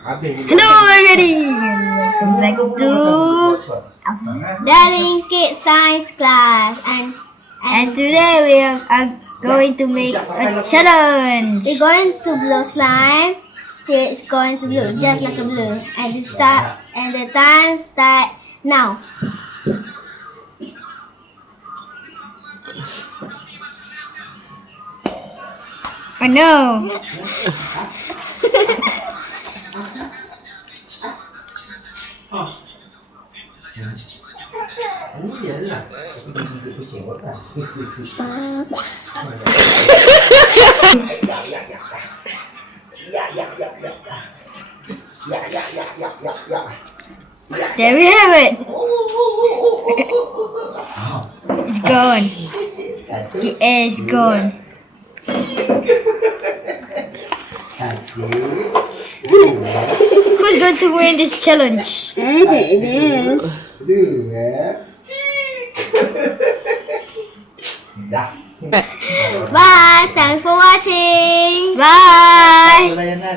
Hello everybody! Welcome back to Darling Kid Science Class, and today we are going to make a challenge. we're going to blow slime. It's going to blow just like a balloon, and the time start now. Oh no! There we have it. It's gone. The air is gone. Who's going to win this challenge? Bye. Thanks for watching. Bye.